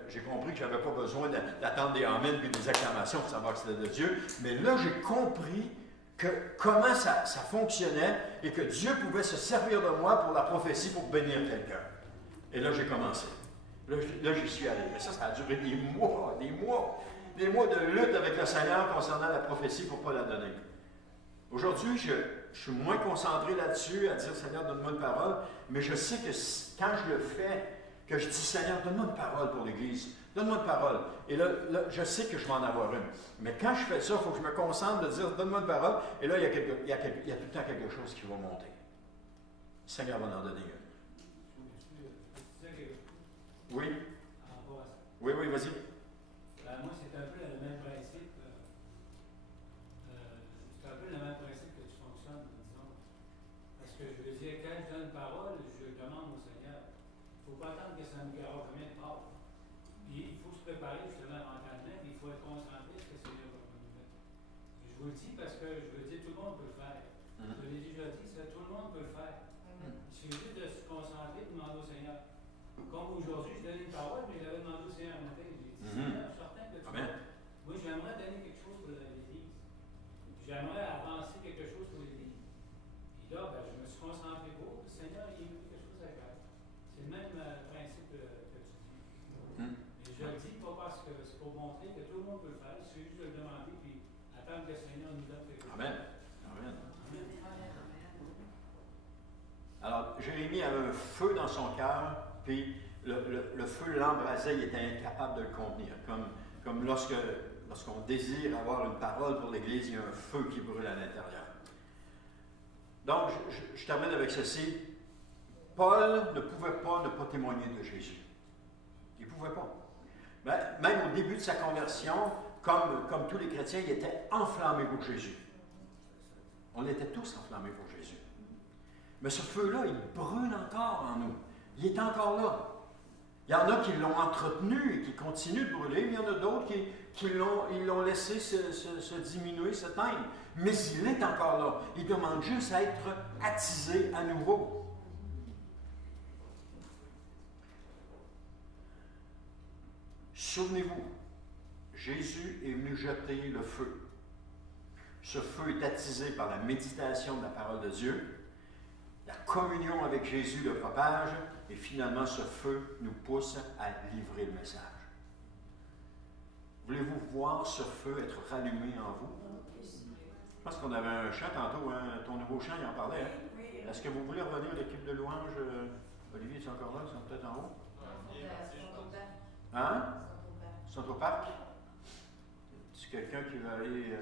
J'ai compris que je n'avais pas besoin d'attendre des amens et des acclamations pour savoir que c'était de Dieu. Mais là, j'ai compris comment ça fonctionnait et que Dieu pouvait se servir de moi pour la prophétie pour bénir quelqu'un. Et là, j'ai commencé. Là, j'y suis allé. Mais ça a duré des mois de lutte avec le Seigneur concernant la prophétie pour ne pas la donner. Aujourd'hui, je suis moins concentré là-dessus, à dire Seigneur, donne-moi une parole, mais je sais que quand je le fais, que je dis Seigneur, donne-moi une parole pour l'Église, donne-moi une parole. Et là, je sais que je vais en avoir une. Mais quand je fais ça, il faut que je me concentre de dire donne-moi une parole, et là, il y a tout le temps quelque chose qui va monter. Le Seigneur va en donner une. Oui? Oui, vas-y. Moi, c'est un peu le même principe. C'est un peu le même principe que tu fonctionnes, disons. Parce que je veux dire, quand je donne une parole, je demande au Seigneur. Il ne faut pas attendre que ça me garde combien de pas. Puis il faut se préparer justement mentalement, puis il faut être concentré sur ce que le Seigneur va nous faire. Je vous le dis parce que je veux dire, tout le monde peut le faire. Je l'ai déjà dit, ça, tout le monde peut le faire. Il suffit juste de se concentrer et de demander au Seigneur. Comme aujourd'hui, je donnais une parole, mais j'avais demandé au Seigneur un matin. J'ai dit, Seigneur, certain que tu moi, j'aimerais donner quelque chose pour l'Église. J'aimerais avancer quelque chose pour l'Église. Puis là, je me suis concentré pour. Le Seigneur, il veut quelque chose à faire. C'est le même principe que tu dis. Et je le dis pas parce que c'est pour montrer que tout le monde peut le faire. Il suffit juste de le demander puis attendre que le Seigneur nous donne quelque chose. Amen. Alors, Jérémie avait un feu dans son cœur, puis le feu l'embrasait, il était incapable de le contenir. Comme lorsqu'on désire avoir une parole pour l'Église, il y a un feu qui brûle à l'intérieur. Donc, je termine avec ceci. Paul ne pouvait pas ne pas témoigner de Jésus. Il ne pouvait pas. Même au début de sa conversion, comme tous les chrétiens, il était enflammé pour Jésus. On était tous enflammés pour Jésus. Mais ce feu-là, il brûle encore en nous. Il est encore là. Il y en a qui l'ont entretenu et qui continuent de brûler, mais il y en a d'autres qui l'ont laissé se diminuer, s'éteindre. Mais il est encore là. Il demande juste à être attisé à nouveau. Souvenez-vous, Jésus est venu jeter le feu. Ce feu est attisé par la méditation de la parole de Dieu. La communion avec Jésus le propage, et finalement ce feu nous pousse à livrer le message. Voulez-vous voir ce feu être rallumé en vous? Je pense qu'on avait un chant tantôt, hein? Ton nouveau chant, il en parlait. Hein? Est-ce que vous voulez revenir à l'équipe de louange? Olivier, tu es encore là? Ils sont peut-être en haut? Hein? Ils sont au parc? C'est quelqu'un qui va aller...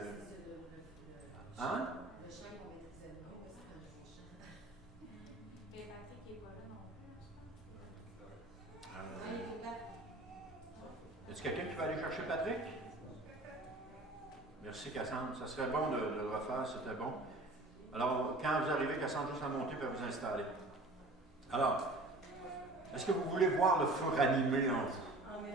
Hein? Est-ce quelqu'un qui va aller chercher Patrick? Merci Cassandre. Ça serait bon de le refaire, c'était bon. Alors, quand vous arrivez, Cassandre, juste à monter et vous installer. Alors, est-ce que vous voulez voir le feu ranimé en vous?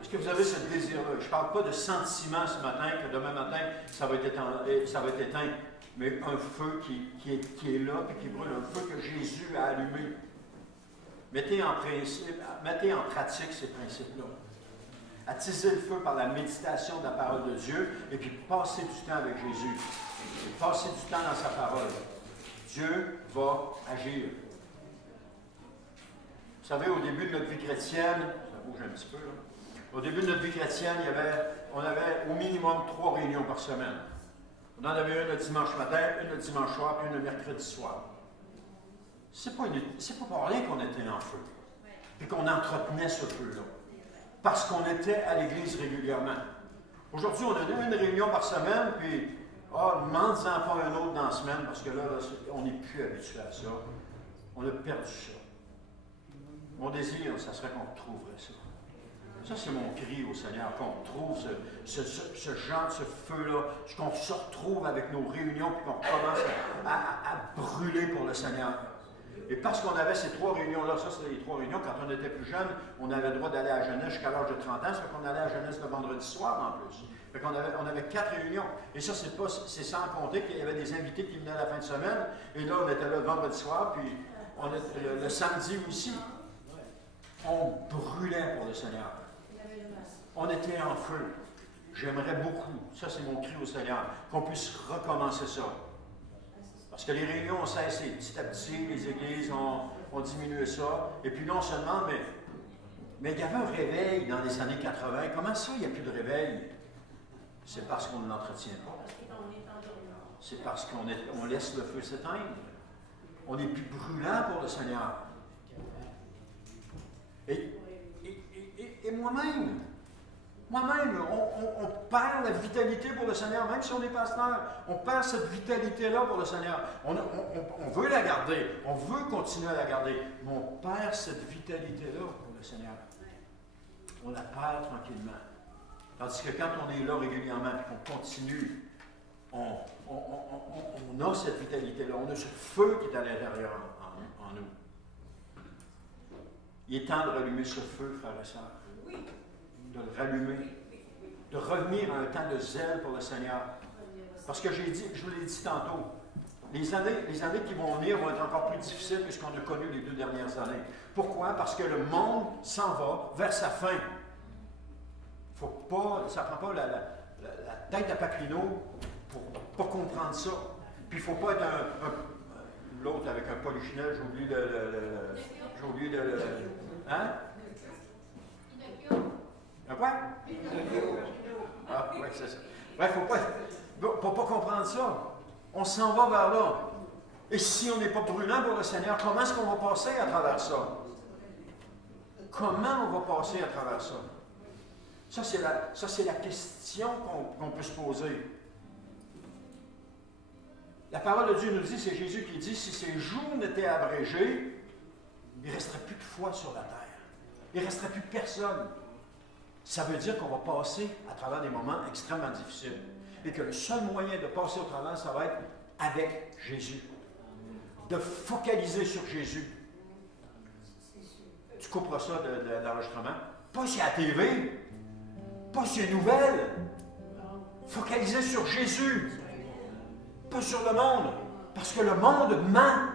Est-ce que vous avez ce désir-là? Je ne parle pas de sentiment ce matin, que demain matin, ça va être éteint, mais un feu qui est là et qui brûle, un feu que Jésus a allumé. Mettez en pratique ces principes-là. Attisez le feu par la méditation de la parole de Dieu et puis passez du temps avec Jésus. Passez du temps dans sa parole. Dieu va agir. Vous savez, au début de notre vie chrétienne, ça bouge un petit peu, là. Au début de notre vie chrétienne, on avait au minimum 3 réunions par semaine. On en avait une le dimanche matin, une le dimanche soir, puis une le mercredi soir. C'est pas pour rien qu'on était en feu. Puis qu'on entretenait ce feu-là. Parce qu'on était à l'église régulièrement. Aujourd'hui, on a une réunion par semaine, puis, demande-en pas un autre dans la semaine, parce que là on n'est plus habitué à ça. On a perdu ça. Mon désir, ça serait qu'on retrouverait ça. Ça, c'est mon cri au Seigneur, qu'on retrouve ce genre, ce feu-là, qu'on se retrouve avec nos réunions, puis qu'on commence à brûler pour le Seigneur. Et parce qu'on avait ces 3 réunions-là, ça, c'était les 3 réunions, quand on était plus jeune, on avait le droit d'aller à la jeunesse jusqu'à l'âge de 30 ans, ça fait qu'on allait à la jeunesse le vendredi soir en plus. Fait qu'on avait 4 réunions. Et ça, c'est sans compter qu'il y avait des invités qui venaient à la fin de semaine, et là, on était là le vendredi soir, puis on était le samedi aussi. On brûlait pour le Seigneur. On était en feu. J'aimerais beaucoup, ça c'est mon cri au Seigneur, qu'on puisse recommencer ça. Parce que les réunions ont cessé. Petit à petit, les églises ont diminué ça. Et puis non seulement, mais il y avait un réveil dans les années 80. Comment ça, il n'y a plus de réveil? C'est parce qu'on ne l'entretient pas. C'est parce qu'on laisse le feu s'éteindre. On n'est plus brûlant pour le Seigneur. Et moi-même, on perd la vitalité pour le Seigneur, même si on est pasteur, on perd cette vitalité-là pour le Seigneur. On veut la garder, on veut continuer à la garder, mais on perd cette vitalité-là pour le Seigneur. On la perd tranquillement. Tandis que quand on est là régulièrement et qu'on continue, on a cette vitalité-là, on a ce feu qui est à l'intérieur en nous. Il est temps de rallumer ce feu, frères et sœurs. De le rallumer. De revenir à un temps de zèle pour le Seigneur. Parce que je vous l'ai dit tantôt, les années qui vont venir vont être encore plus difficiles que ce qu'on a connu les 2 dernières années. Pourquoi? Parce que le monde s'en va vers sa fin. Ça ne prend pas la tête à Papineau pour ne pas comprendre ça. Puis il ne faut pas être l'autre avec un polichinelle, j'ai oublié de hein? Un quoi? Ah, oui, c'est ça. Bref, il ne faut pas comprendre ça. On s'en va vers là. Et si on n'est pas brûlant pour le Seigneur, comment est-ce qu'on va passer à travers ça? Comment on va passer à travers ça? Ça, c'est la question qu'on peut se poser. La parole de Dieu nous dit, c'est Jésus qui dit, si ces jours n'étaient abrégés, il ne resterait plus de foi sur la terre. Il ne resterait plus personne. Ça veut dire qu'on va passer à travers des moments extrêmement difficiles. Et que le seul moyen de passer au travers, ça va être avec Jésus. De focaliser sur Jésus. Tu couperas ça de l'enregistrement. Pas sur la TV. Pas sur les nouvelles. Focaliser sur Jésus. Pas sur le monde. Parce que le monde ment.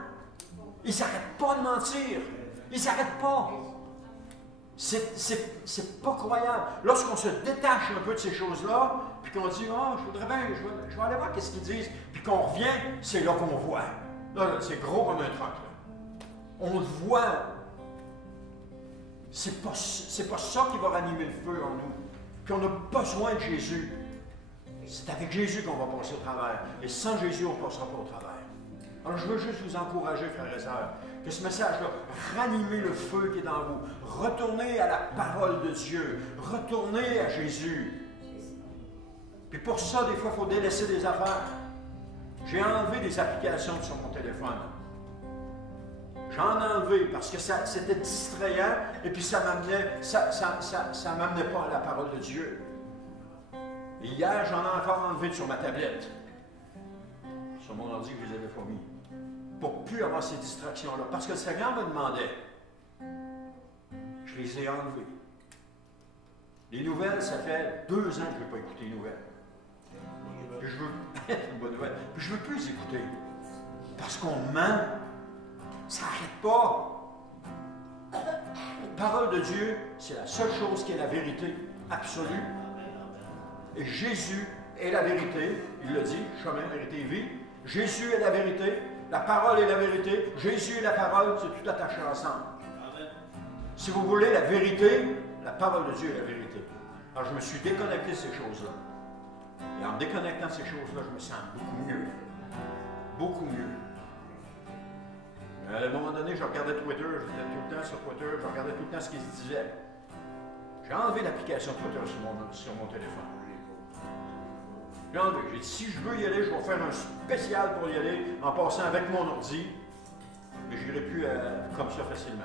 Il ne s'arrête pas de mentir. Il ne s'arrête pas. C'est pas croyable. Lorsqu'on se détache un peu de ces choses-là, puis qu'on dit, je vais aller voir qu'est-ce qu'ils disent, puis qu'on revient, c'est là qu'on voit. Là, c'est gros comme un truc. Là. On le voit. C'est pas ça qui va ranimer le feu en nous. Puis on a besoin de Jésus. C'est avec Jésus qu'on va passer au travers. Et sans Jésus, on ne passera pas au travers. Alors, je veux juste vous encourager, frères et sœurs, que ce message-là, ranimez le feu qui est dans vous. Retournez à la parole de Dieu. Retournez à Jésus. Puis pour ça, des fois, il faut délaisser des affaires. J'ai enlevé des applications sur mon téléphone. J'en ai enlevé parce que c'était distrayant et puis ça m'amenait pas à la parole de Dieu. Et hier, j'en ai encore enlevé sur ma tablette. Sur mon ordi que je les avais pas mis. Pour ne plus avoir ces distractions-là. Parce que le Seigneur me demandait. Je les ai enlevées. Les nouvelles, ça fait 2 ans que je ne veux pas écouter les nouvelles. Puis je veux. C'est une bonne nouvelle. Puis je ne veux plus les écouter. Parce qu'on ment. Ça n'arrête pas. La parole de Dieu, c'est la seule chose qui est la vérité absolue. Et Jésus est la vérité. Il le dit, chemin, vérité et vie. Jésus est la vérité. La parole est la vérité. Jésus est la parole. C'est tout attaché ensemble. Si vous voulez la vérité, la parole de Dieu est la vérité. Alors, je me suis déconnecté de ces choses-là. Et en me déconnectant de ces choses-là, je me sens beaucoup mieux. Beaucoup mieux. Mais à un moment donné, je regardais Twitter, j'étais tout le temps sur Twitter, je regardais tout le temps ce qui se disait. J'ai enlevé l'application Twitter sur mon téléphone. J'ai enlevé. J'ai dit, si je veux y aller, je vais faire un spécial pour y aller en passant avec mon ordi. Mais je n'irai plus comme ça facilement.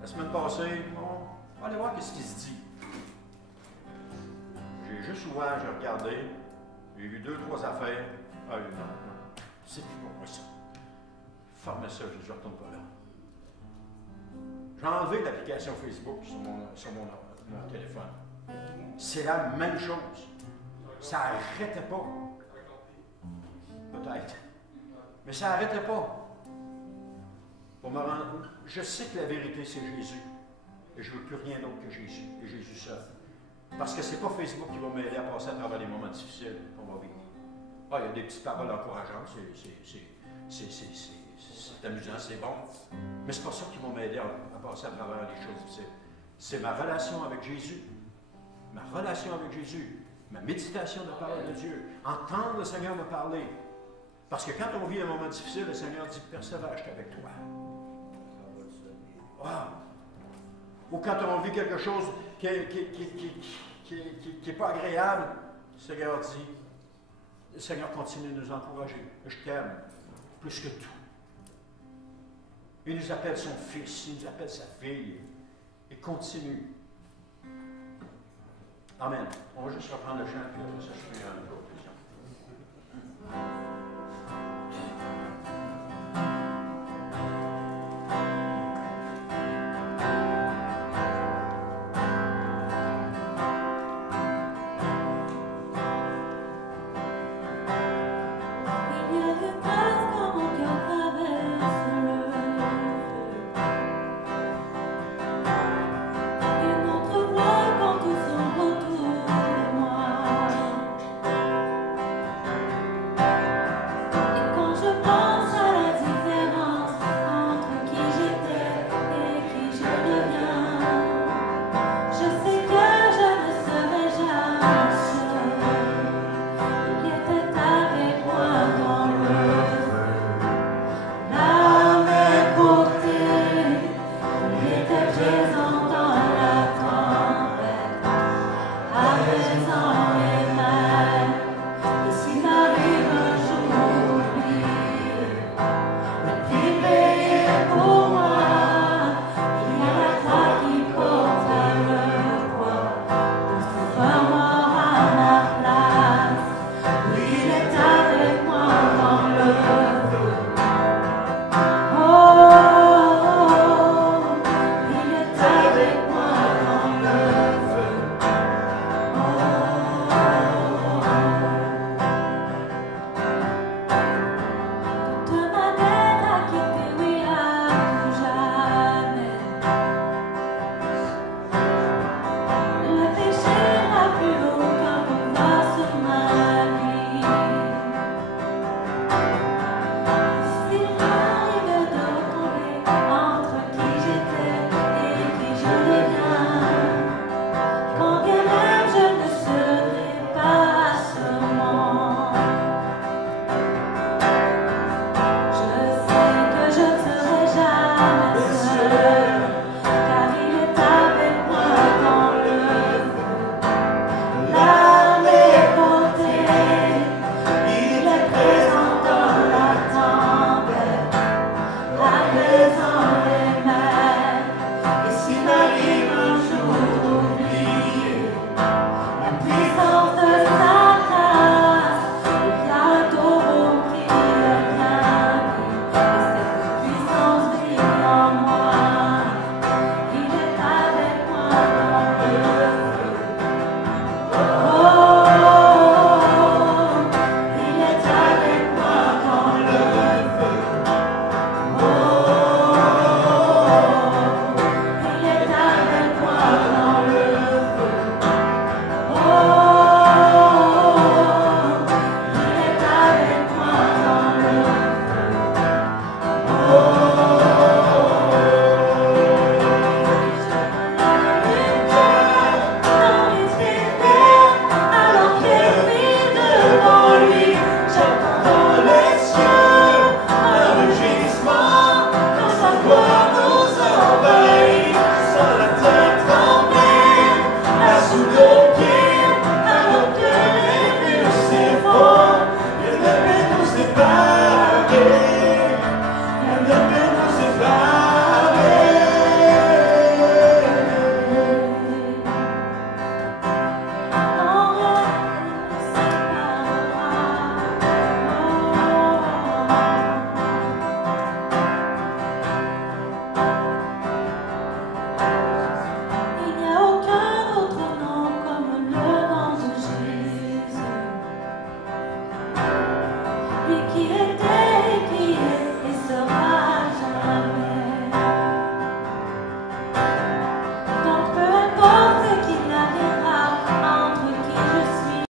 La semaine passée, bon, on va aller voir ce qui se dit. J'ai juste ouvert, j'ai regardé, j'ai vu 2-3 affaires. Ah non, c'est plus pour moi ça. Fermez ça, je ne retourne pas là. J'ai enlevé l'application Facebook sur mon téléphone. C'est la même chose. Ça n'arrêtait pas. Peut-être. Mais ça n'arrêtait pas. Pour me rendre, je sais que la vérité, c'est Jésus. Et je ne veux plus rien d'autre que Jésus. Et Jésus seul. Parce que ce n'est pas Facebook qui va m'aider à passer à travers les moments difficiles qu'on va vivre. Ah, il y a des petites paroles encourageantes. C'est amusant, c'est bon. Mais ce n'est pas ça qui va m'aider à passer à travers les choses difficiles. C'est ma relation avec Jésus. Ma relation avec Jésus. Ma méditation de la parole de Dieu. Entendre le Seigneur me parler. Parce que quand on vit un moment difficile, le Seigneur dit « Persévère, je suis avec toi. » Wow. Ou quand on vit quelque chose qui n'est pas agréable, le Seigneur dit « Le Seigneur continue de nous encourager. Je t'aime plus que tout. » Il nous appelle son fils, il nous appelle sa fille. Et continue. Amen. On va juste reprendre le chant, puis après ça, je fais une conclusion. Marie.